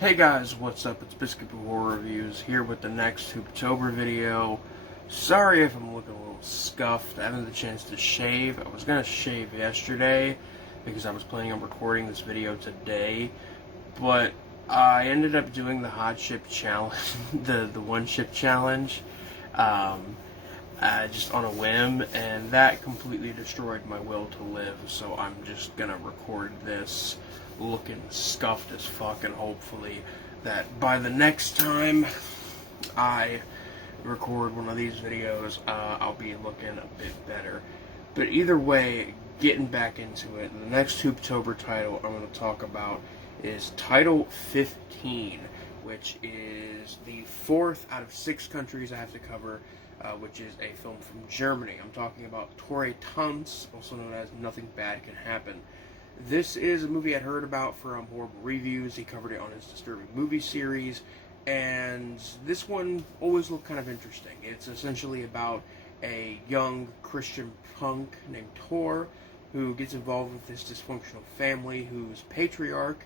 Hey guys, what's up? It's Biscuit Horror Reviews here with the next Hooptober video. Sorry if I'm looking a little scuffed. I haven't had the chance to shave. I was gonna shave yesterday because I was planning on recording this video today, but I ended up doing the hot chip challenge, the one chip challenge, um, just on a whim, and that completely destroyed my will to live. So I'm just gonna record this looking scuffed as fuck, and hopefully that by the next time I record one of these videos, I'll be looking a bit better. But either way, getting back into it, the next Hooptober title I'm going to talk about is Title 15, which is the fourth out of 6 countries I have to cover, which is a film from Germany. I'm talking about Tore Tanz, also known as Nothing Bad Can Happen. This is a movie I'd heard about from Horrible Reviews. He covered it on his Disturbing Movie series, and this one always looked kind of interesting. It's essentially about a young Christian punk named Tor who gets involved with this dysfunctional family whose patriarch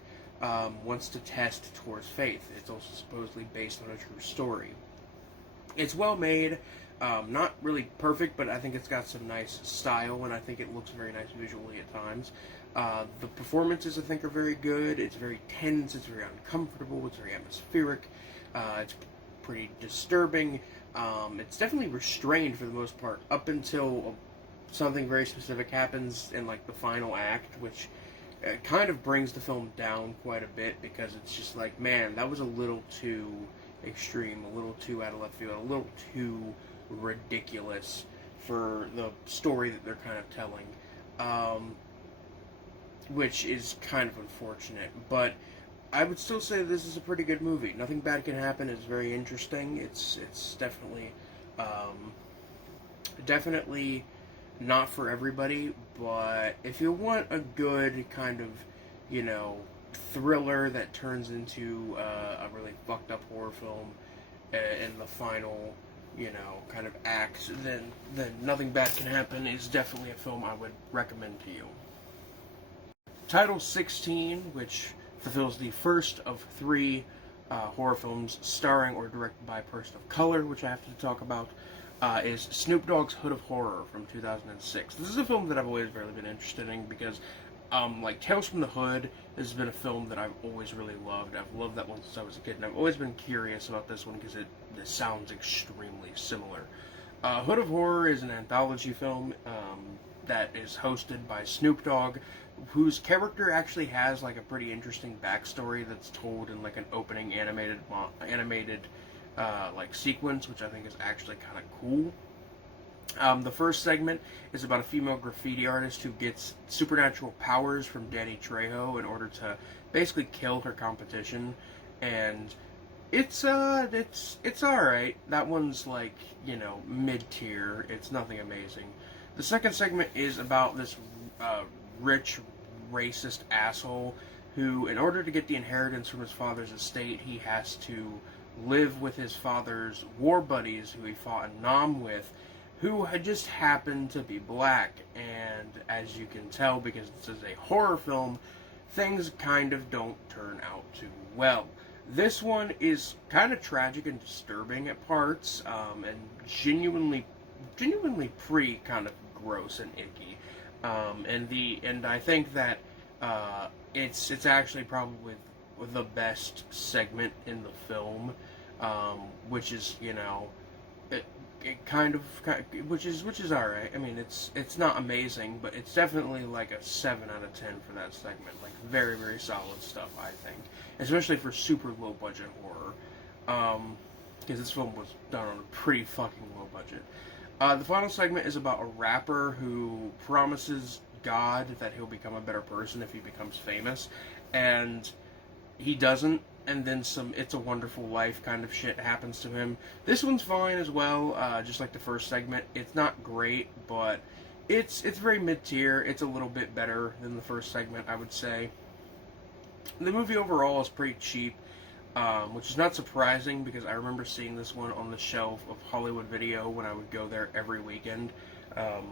wants to test Tor's faith. It's also supposedly based on a true story. It's well made, not really perfect, but I think it's got some nice style, and I think it looks very nice visually at times. The performances, I think, are very good. It's very tense, it's very uncomfortable, it's very atmospheric, it's pretty disturbing. It's definitely restrained for the most part, up until something very specific happens in, like, the final act, which kind of brings the film down quite a bit, because it's just like, man, that was a little too extreme, a little too out of left field, a little too ridiculous for the story that they're kind of telling, which is kind of unfortunate. But I would still say this is a pretty good movie. Nothing Bad Can Happen is very interesting. It's definitely not for everybody, but if you want a good kind of, thriller that turns into a really fucked up horror film in the final, kind of act, then Nothing Bad Can Happen is definitely a film I would recommend to you. Title 16, which fulfills the first of 3 horror films starring or directed by a person of color, which I have to talk about, is Snoop Dogg's Hood of Horror from 2006. This is a film that I've always really been interested in because, like Tales from the Hood has been a film that I've always really loved. I've loved that one since I was a kid, and I've always been curious about this one because it sounds extremely similar. Hood of Horror is an anthology film that is hosted by Snoop Dogg, whose character actually has like a pretty interesting backstory that's told in like an opening animated like sequence, which I think is actually kind of cool. The first segment is about a female graffiti artist who gets supernatural powers from Danny Trejo in order to basically kill her competition, and it's alright. That one's like, mid-tier. It's nothing amazing. The second segment is about this rich, racist asshole who, in order to get the inheritance from his father's estate, he has to live with his father's war buddies who he fought in Nam with, who had just happened to be black. And as you can tell, because this is a horror film, things kind of don't turn out too well. This one is kind of tragic and disturbing at parts, and genuinely pretty kind of gross and icky. And I think that it's actually probably the best segment in the film, which is which is alright. I mean, it's not amazing, but it's definitely like a 7 out of 10 for that segment. Like, very, very solid stuff, I think, especially for super low budget horror. Because this film was done on a pretty fucking low budget. The final segment is about a rapper who promises God that he'll become a better person if he becomes famous, and he doesn't, and then some It's a Wonderful Life kind of shit happens to him. This one's fine as well, just like the first segment. It's not great, but it's very mid-tier. It's a little bit better than the first segment, I would say. The movie overall is pretty cheap, which is not surprising because I remember seeing this one on the shelf of Hollywood Video when I would go there every weekend.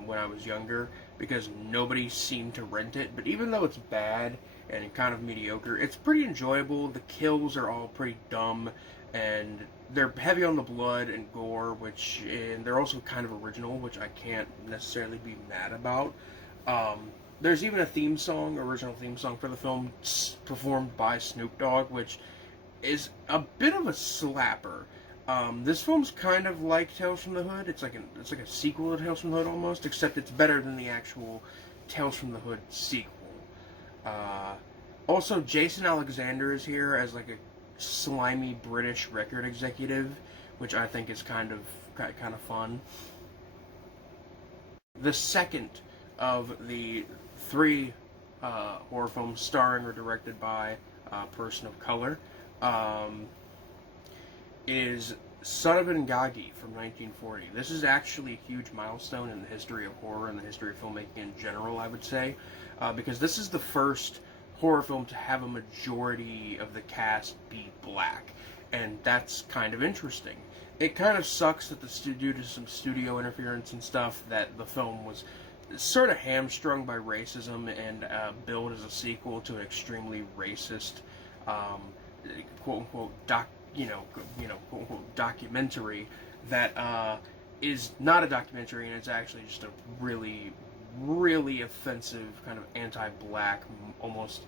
when I was younger because nobody seemed to rent it. But even though it's bad and kind of mediocre, it's pretty enjoyable. The kills are all pretty dumb, and they're heavy on the blood and gore, and they're also kind of original, which I can't necessarily be mad about. There's even a original theme song for the film, performed by Snoop Dogg, which is a bit of a slapper. This film's kind of like Tales from the Hood. It's like a sequel to Tales from the Hood almost, except it's better than the actual Tales from the Hood sequel. Also, Jason Alexander is here as like a slimy British record executive, which I think is kind of fun. The second of the three horror films starring or directed by a person of color is Son of Ngagi from 1940. This is actually a huge milestone in the history of horror and the history of filmmaking in general, I would say, because this is the first horror film to have a majority of the cast be black, and that's kind of interesting. It kind of sucks that due to some studio interference and stuff, that the film was sort of hamstrung by racism and billed as a sequel to an extremely racist, quote unquote quote unquote documentary that is not a documentary, and it's actually just a really, really offensive kind of anti-black, almost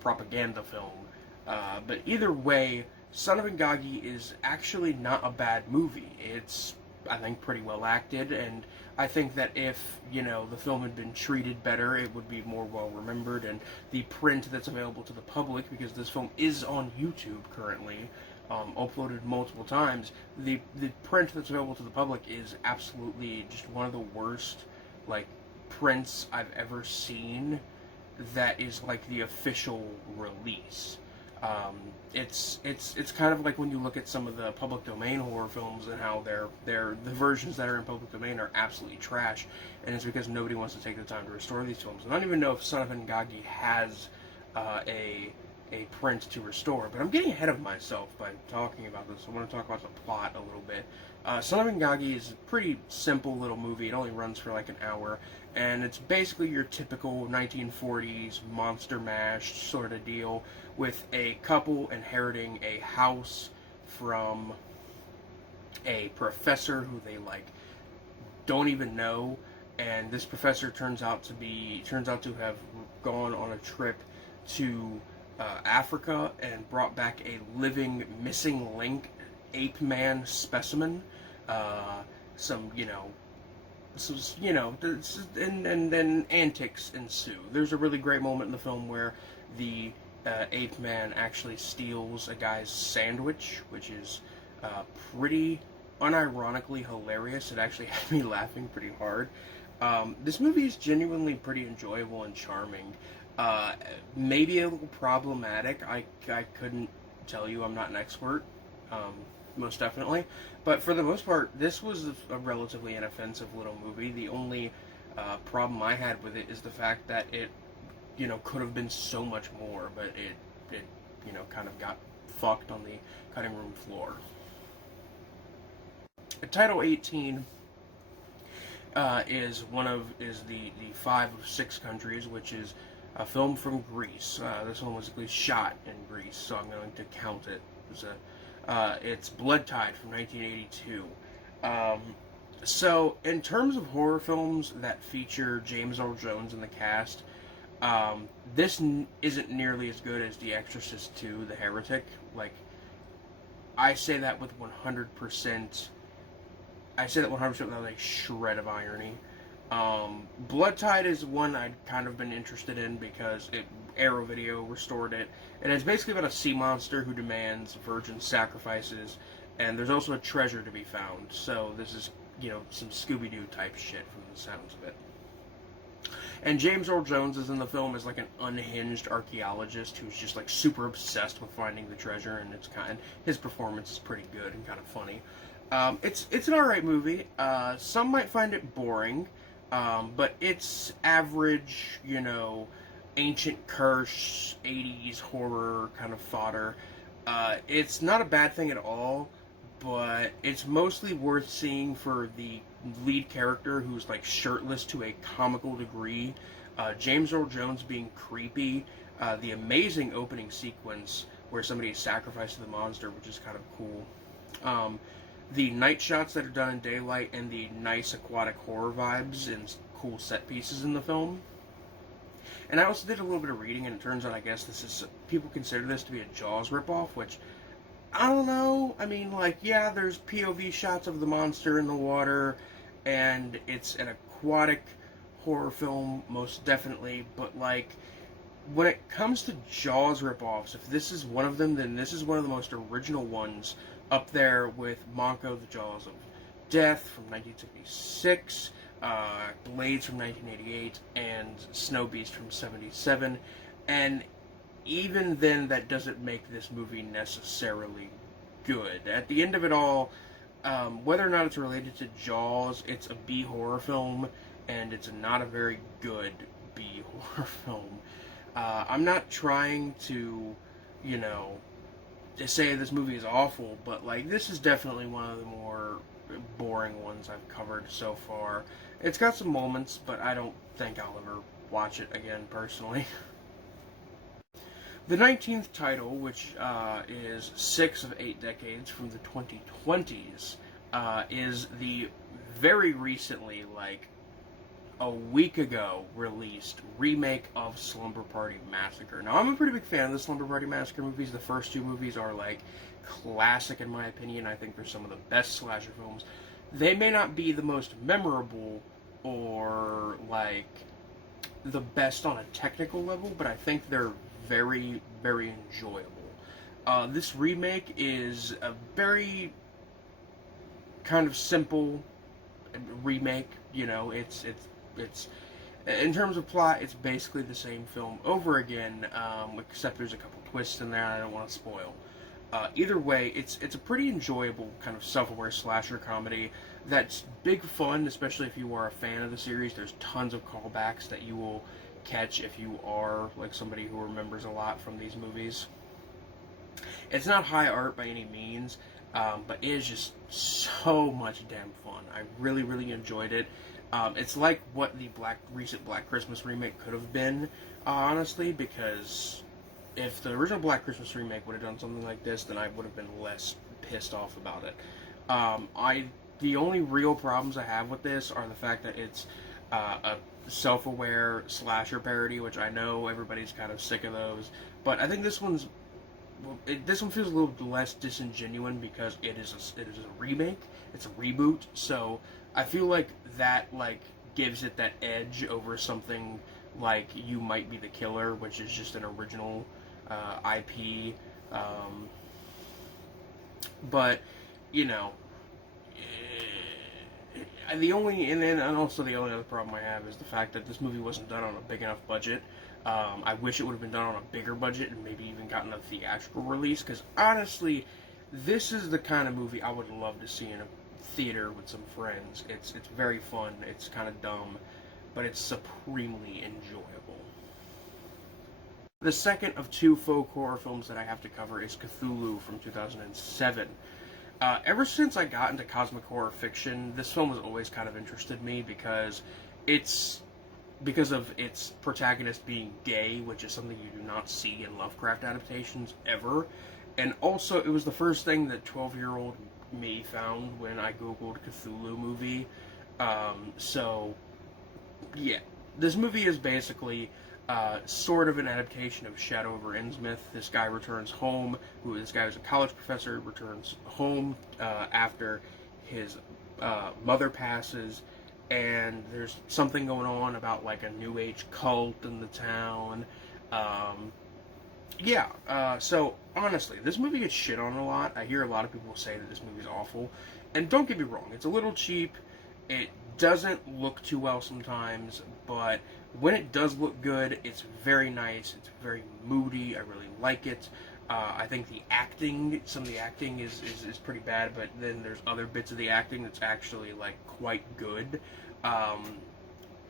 propaganda film. But either way, Son of Ngagi is actually not a bad movie. It's, I think, pretty well acted, and I think that if, the film had been treated better, it would be more well remembered, and the print that's available to the public, because this film is on YouTube currently, uploaded multiple times, the print that's available to the public is absolutely just one of the worst, prints I've ever seen that is, the official release. It's kind of like when you look at some of the public domain horror films and how the versions that are in public domain are absolutely trash, and it's because nobody wants to take the time to restore these films. I don't even know if Son of Ngagi has a print to restore, but I'm getting ahead of myself by talking about this. I want to talk about the plot a little bit. Son of Ngagi is a pretty simple little movie. It only runs for an hour, and it's basically your typical 1940s monster mash sort of deal, with a couple inheriting a house from a professor who they don't even know, and this professor turns out to have gone on a trip to Africa and brought back a living missing link ape man specimen. And then antics ensue. There's a really great moment in the film where the ape man actually steals a guy's sandwich, which is pretty unironically hilarious. It actually had me laughing pretty hard. This movie is genuinely pretty enjoyable and charming. Maybe a little problematic. I couldn't tell you. I'm not an expert. Most definitely. But for the most part, this was a relatively inoffensive little movie. The only problem I had with it is the fact that it, could have been so much more, but it kind of got fucked on the cutting room floor. Title 18 is the 5 of 6 countries, which is a film from Greece. This one was at least shot in Greece, so I'm going to count it. It's Blood Tide from 1982. So, in terms of horror films that feature James Earl Jones in the cast, this isn't nearly as good as The Exorcist 2, The Heretic. I say that with 100%. I say that 100% without a shred of irony. Blood Tide is one I'd kind of been interested in because Arrow Video restored it, and it's basically about a sea monster who demands virgin sacrifices, and there's also a treasure to be found. So this is, some Scooby-Doo type shit from the sounds of it. And James Earl Jones is in the film as an unhinged archaeologist who's just super obsessed with finding the treasure, and his performance is pretty good and kind of funny. It's an alright movie. Some might find it boring, but it's average, ancient curse, 80s horror kind of fodder. It's not a bad thing at all, but it's mostly worth seeing for the lead character who's like shirtless to a comical degree, James Earl Jones being creepy, the amazing opening sequence where somebody is sacrificed to the monster, which is kind of cool. The night shots that are done in daylight and the nice aquatic horror vibes and cool set pieces in the film. And I also did a little bit of reading, and it turns out I guess people consider this to be a Jaws ripoff, which I don't know. I mean, like, yeah, there's POV shots of the monster in the water, and it's an aquatic horror film, most definitely, but, like, when it comes to Jaws ripoffs, if this is one of them, then this is one of the most original ones, up there with Monko, the Jaws of Death from 1976, Blades from 1988, and Snow Beast from 77, and even then, that doesn't make this movie necessarily good. At the end of it all, whether or not it's related to Jaws, it's a B horror film, and it's not a very good B horror film. I'm not trying to, to say this movie is awful, but like this is definitely one of the more boring ones I've covered so far. It's got some moments, but I don't think I'll ever watch it again personally. The 19th title, which is 6 of 8 decades from the 2020s, is the very recently, like a week ago, released remake of Slumber Party Massacre. Now, I'm a pretty big fan of the Slumber Party Massacre movies. The first two movies are, like, classic in my opinion. I think they're some of the best slasher films. They may not be the most memorable or, like, the best on a technical level, but I think they're very, very enjoyable. This remake is a very kind of simple remake. It's in terms of plot, it's basically the same film over again, except there's a couple twists in there I don't want to spoil. Either way, it's a pretty enjoyable kind of self-aware slasher comedy that's big fun, especially if you are a fan of the series. There's tons of callbacks that you will catch if you are like somebody who remembers a lot from these movies. It's not high art by any means, but it is just so much damn fun. I really, really enjoyed it. It's like what the recent Black Christmas remake could have been, honestly, because if the original Black Christmas remake would have done something like this, then I would have been less pissed off about it. The only real problems I have with this are the fact that it's a self-aware slasher parody, which I know everybody's kind of sick of those, but I think this one feels a little less disingenuous because it is a remake, it's a reboot, so I feel like that gives it that edge over something like You Might Be the Killer, which is just an original IP. But also the only other problem I have is the fact that this movie wasn't done on a big enough budget. I wish it would have been done on a bigger budget and maybe even gotten a theatrical release, because honestly, this is the kind of movie I would love to see in a theater with some friends. It's very fun, it's kind of dumb, but it's supremely enjoyable. The second of two folk horror films that I have to cover is Cthulhu from 2007. Ever since I got into cosmic horror fiction, this film has always kind of interested me because of its protagonist being gay, which is something you do not see in Lovecraft adaptations ever. And also, it was the first thing that 12-year-old me found when I googled Cthulhu movie. So, yeah. This movie is basically sort of an adaptation of Shadow over Innsmouth. This guy returns home. This guy was a college professor, returns home after his mother passes, and there's something going on about like a new age cult in the town. So honestly, this movie gets shit on a lot. I hear a lot of people say that this movie's awful, and don't get me wrong, it's a little cheap. It doesn't look too well sometimes, but when it does look good, it's very nice. It's very moody. I really like it. I think some of the acting is pretty bad, but then there's other bits of the acting that's actually like quite good.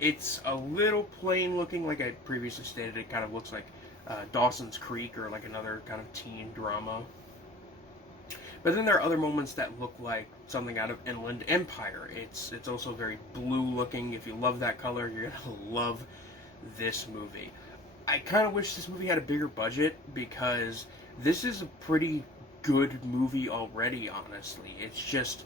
It's a little plain looking, like I previously stated. It kind of looks like Dawson's Creek or like another kind of teen drama. But then there are other moments that look like something out of Inland Empire. It's also very blue looking. If you love that color, you're gonna love this movie. I kind of wish this movie had a bigger budget, because this is a pretty good movie already, honestly. It's just,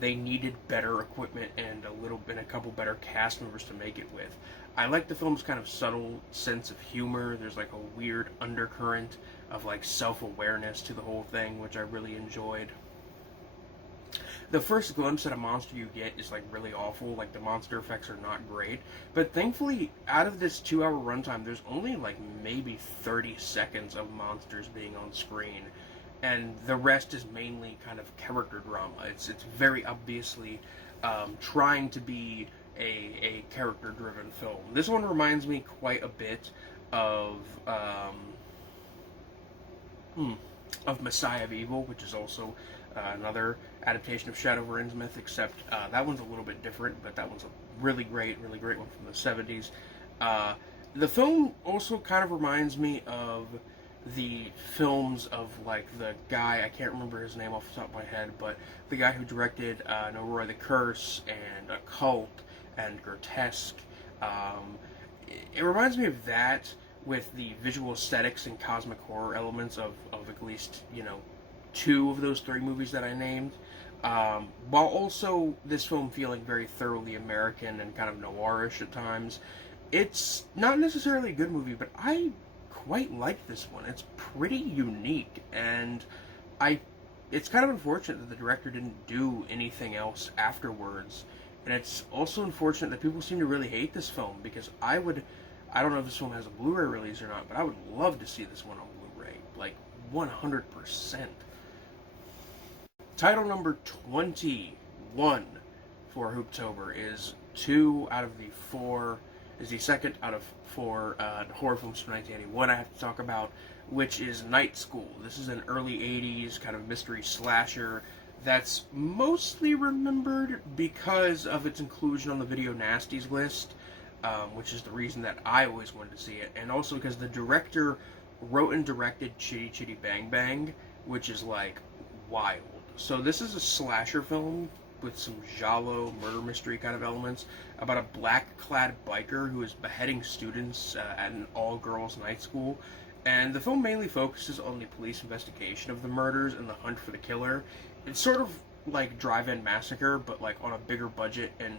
they needed better equipment and a couple better cast members to make it with. I like the film's kind of subtle sense of humor. There's like a weird undercurrent of like self-awareness to the whole thing, which I really enjoyed. The first glimpse at a monster you get is like really awful. Like, the monster effects are not great, but thankfully out of this 2-hour runtime, there's only like maybe 30 seconds of monsters being on screen, and the rest is mainly kind of character drama. It's very obviously trying to be a character-driven film. This one reminds me quite a bit of Messiah of Evil, which is also another adaptation of Shadow over Innsmouth, except that one's a little bit different, but that one's a really great one from the 70s. The film also kind of reminds me of the films of, like, the guy, I can't remember his name off the top of my head, but the guy who directed Noroi the Curse and Occult and Grotesque. It reminds me of that, with the visual aesthetics and cosmic horror elements of at least, 2 of those 3 movies that I named, while also this film feeling very thoroughly American and kind of noirish at times. It's not necessarily a good movie, but I quite like this one. It's pretty unique, and it's kind of unfortunate that the director didn't do anything else afterwards, and it's also unfortunate that people seem to really hate this film, because I don't know if this film has a Blu-ray release or not, but I would love to see this one on Blu-ray, like 100%. Title number 21 for Hooptober is the second out of 4 horror films from 1981 I have to talk about, which is Night School. This is an early 80s kind of mystery slasher that's mostly remembered because of its inclusion on the Video Nasties list, which is the reason that I always wanted to see it, and also because the director wrote and directed Chitty Chitty Bang Bang, which is like wild. So this is a slasher film with some giallo murder mystery kind of elements about a black-clad biker who is beheading students at an all-girls night school. And the film mainly focuses on the police investigation of the murders and the hunt for the killer. It's sort of like Drive-In Massacre, but like on a bigger budget and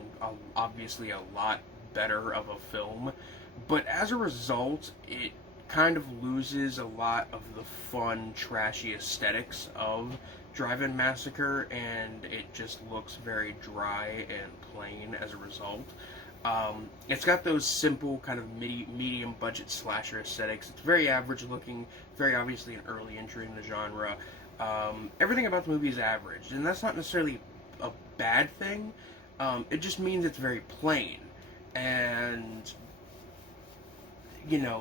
obviously a lot better of a film. But as a result, it kind of loses a lot of the fun, trashy aesthetics of Drive-In Massacre, and it just looks very dry and plain as a result. It's got those simple kind of medium budget slasher aesthetics. It's very average looking, very obviously an early entry in the genre. Everything about the movie is average, and that's not necessarily a bad thing. It just means it's very plain, and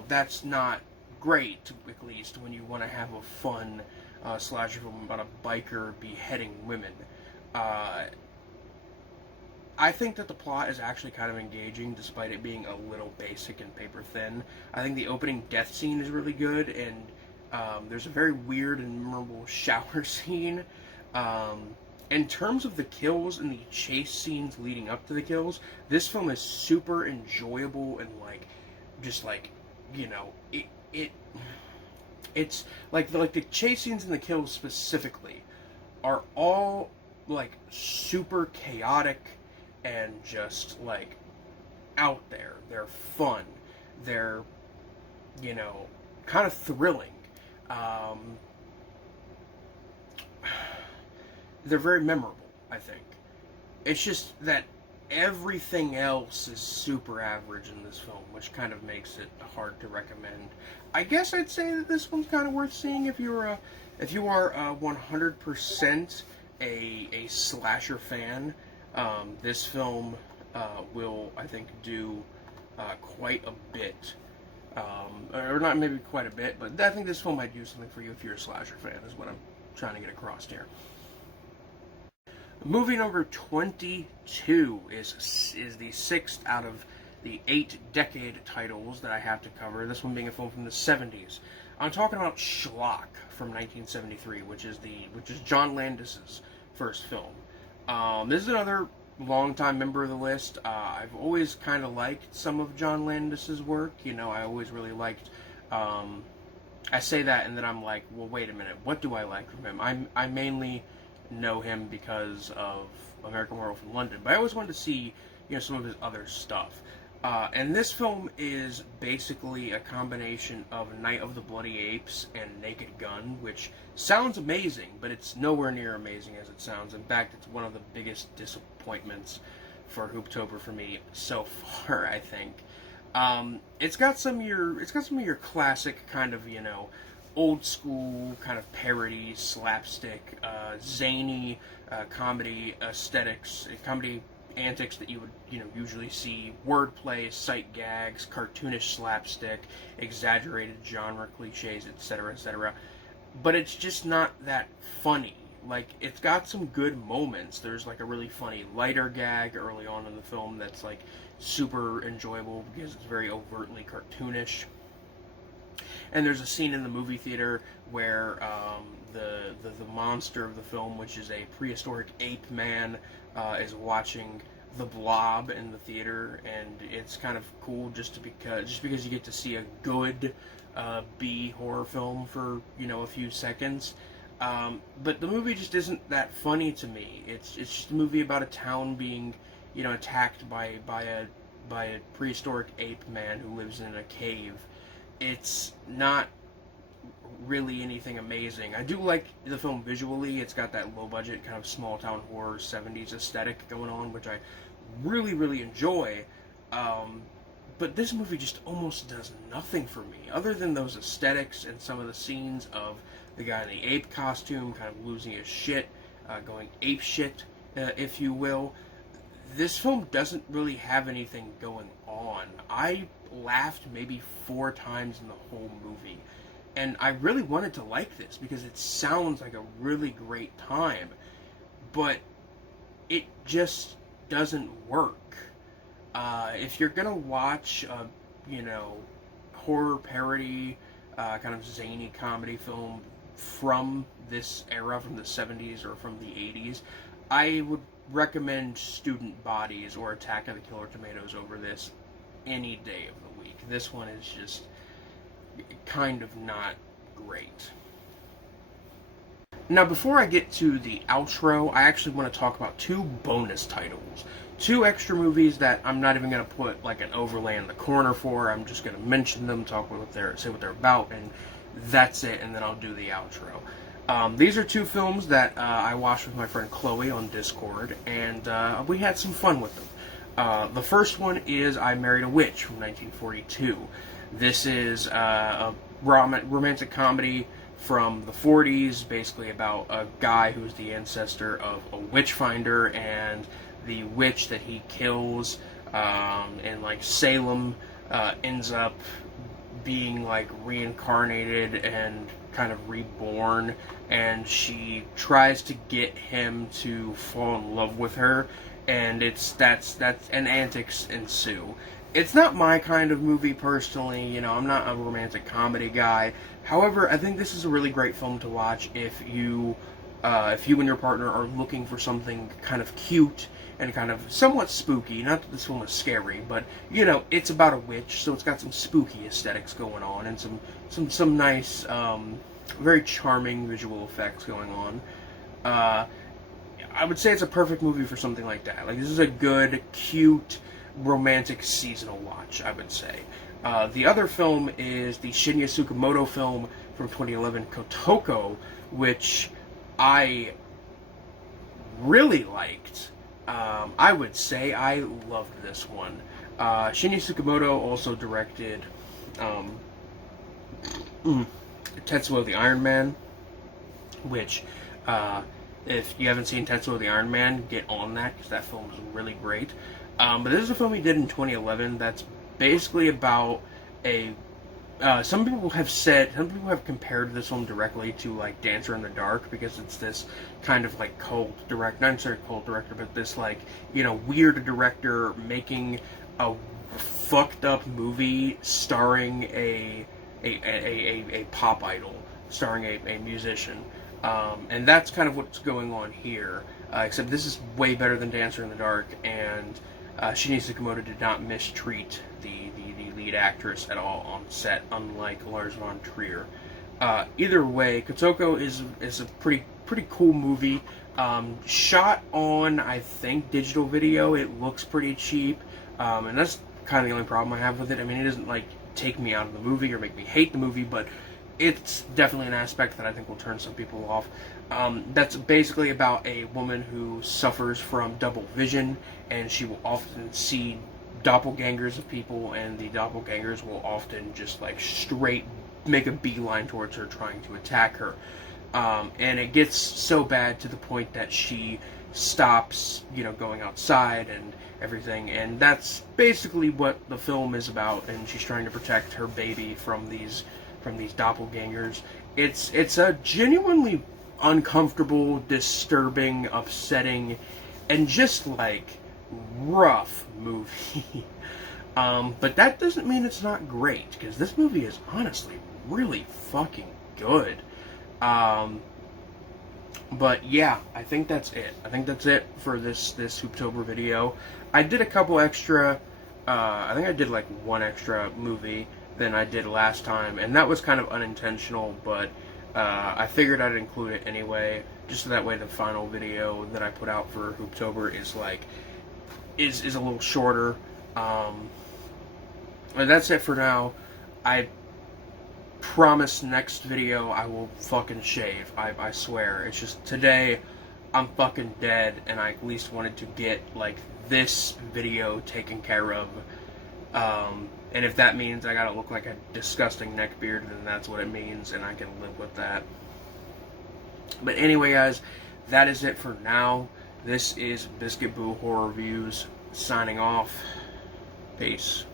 that's not great, at least when you want to have a fun slasher film about a biker beheading women. I think that the plot is actually kind of engaging, despite it being a little basic and paper thin. I think the opening death scene is really good, and there's a very weird and memorable shower scene. In terms of the kills and the chase scenes leading up to the kills, this film is super enjoyable, and it's like the chase scenes and the kills specifically are all like super chaotic and just like out there. They're fun. They're kind of thrilling. They're very memorable, I think. It's just that everything else is super average in this film, which kind of makes it hard to recommend. I guess I'd say that this one's kind of worth seeing if you are 100% a slasher fan. This film will, I think, do quite a bit. Or not maybe quite a bit, but I think this film might do something for you if you're a slasher fan, is what I'm trying to get across here. Movie number 22 is the 6th out of the 8 decade titles that I have to cover, this one being a film from the 70s. I'm talking about Schlock from 1973, which is John Landis's first film. This is another longtime member of the list. I've always kind of liked some of John Landis's work. I always really liked. I say that, and then I'm like, well, wait a minute. What do I like from him? I mainly know him because of American Werewolf in London, but I always wanted to see some of his other stuff. And this film is basically a combination of Night of the Bloody Apes and Naked Gun, which sounds amazing, but it's nowhere near amazing as it sounds. In fact, it's one of the biggest disappointments for Hooptober for me so far, I think. It's got some of your classic kind of, old school kind of parody, slapstick, zany comedy aesthetics, comedy antics that you would usually see: wordplay, sight gags, cartoonish slapstick, exaggerated genre cliches, etc., etc. But it's just not that funny. Like, it's got some good moments. There's like a really funny lighter gag early on in the film that's like super enjoyable because it's very overtly cartoonish. And there's a scene in the movie theater where the monster of the film, which is a prehistoric ape man, is watching The Blob in the theater, and it's kind of cool just because you get to see a good B horror film for a few seconds. But the movie just isn't that funny to me. It's just a movie about a town being attacked by a prehistoric ape man who lives in a cave. It's not really anything amazing. I do like the film visually. It's got that low budget kind of small town horror 70s aesthetic going on, which I really, really enjoy. But this movie just almost does nothing for me, other than those aesthetics and some of the scenes of the guy in the ape costume kind of losing his shit, going ape shit, if you will. This film doesn't really have anything going on. I laughed maybe 4 times in the whole movie. And I really wanted to like this because it sounds like a really great time. But it just doesn't work. If you're gonna watch a, horror parody, kind of zany comedy film from this era, from the 70s or from the 80s, I would recommend Student Bodies or Attack of the Killer Tomatoes over this any day of the week. This one is just kind of not great. Now, before I get to the outro, I actually want to talk about 2 bonus titles. 2 extra movies that I'm not even going to put like an overlay in the corner for. I'm just going to mention them, say what they're about, and that's it, and then I'll do the outro. These are 2 films that I watched with my friend Chloe on Discord, and we had some fun with them. The first one is I Married a Witch from 1942. This is a romantic comedy from the 40s, basically about a guy who's the ancestor of a witch finder, and the witch that he kills in like Salem ends up being like reincarnated and kind of reborn, and she tries to get him to fall in love with her, and and antics ensue. It's not my kind of movie personally, I'm not a romantic comedy guy. However, I think this is a really great film to watch if you and your partner are looking for something kind of cute and kind of somewhat spooky. Not that this film is scary, but it's about a witch, so it's got some spooky aesthetics going on and some nice, very charming visual effects going on. I would say it's a perfect movie for something like that. Like, this is a good, cute, romantic seasonal watch, I would say. The other film is the Shinya Tsukamoto film from 2011, Kotoko, which I really liked. I would say I loved this one. Shinya Tsukamoto also directed Tetsuo the Iron Man, which, if you haven't seen Tetsuo the Iron Man, get on that, because that film is really great. But this is a film he did in 2011 that's basically about some people have compared this film directly to like Dancer in the Dark, because it's this kind of like cult director, not necessarily cult director, but this like, weird director making a fucked up movie starring a a pop idol, starring a musician. And that's kind of what's going on here. Except this is way better than Dancer in the Dark, and Shinichi Komodo did not mistreat the lead actress at all on set, unlike Lars von Trier. Either way, Kotoko is a pretty cool movie. Shot on, I think, digital video. It looks pretty cheap, and that's kind of the only problem I have with it. I mean, it doesn't like take me out of the movie or make me hate the movie, but it's definitely an aspect that I think will turn some people off. That's basically about a woman who suffers from double vision, and she will often see doppelgangers of people, and the doppelgangers will often just like straight make a beeline towards her, trying to attack her. And it gets so bad to the point that she stops, going outside and everything. And that's basically what the film is about. And she's trying to protect her baby from these doppelgangers. It's a genuinely uncomfortable, disturbing, upsetting, and just like rough movie. But that doesn't mean it's not great, because this movie is honestly really fucking good. But yeah, I think that's it. I think that's it for this Hooptober video. I did a couple extra, I think I did like one extra movie than I did last time, and that was kind of unintentional, but I figured I'd include it anyway, just so that way the final video that I put out for Hooptober is a little shorter. But that's it for now. I promise next video I will fucking shave. I swear. It's just today I'm fucking dead, and I at least wanted to get like this video taken care of. And if that means I gotta look like a disgusting neckbeard, then that's what it means, and I can live with that. But anyway, guys, that is it for now. This is Biscuit Boo Horror Reviews signing off. Peace.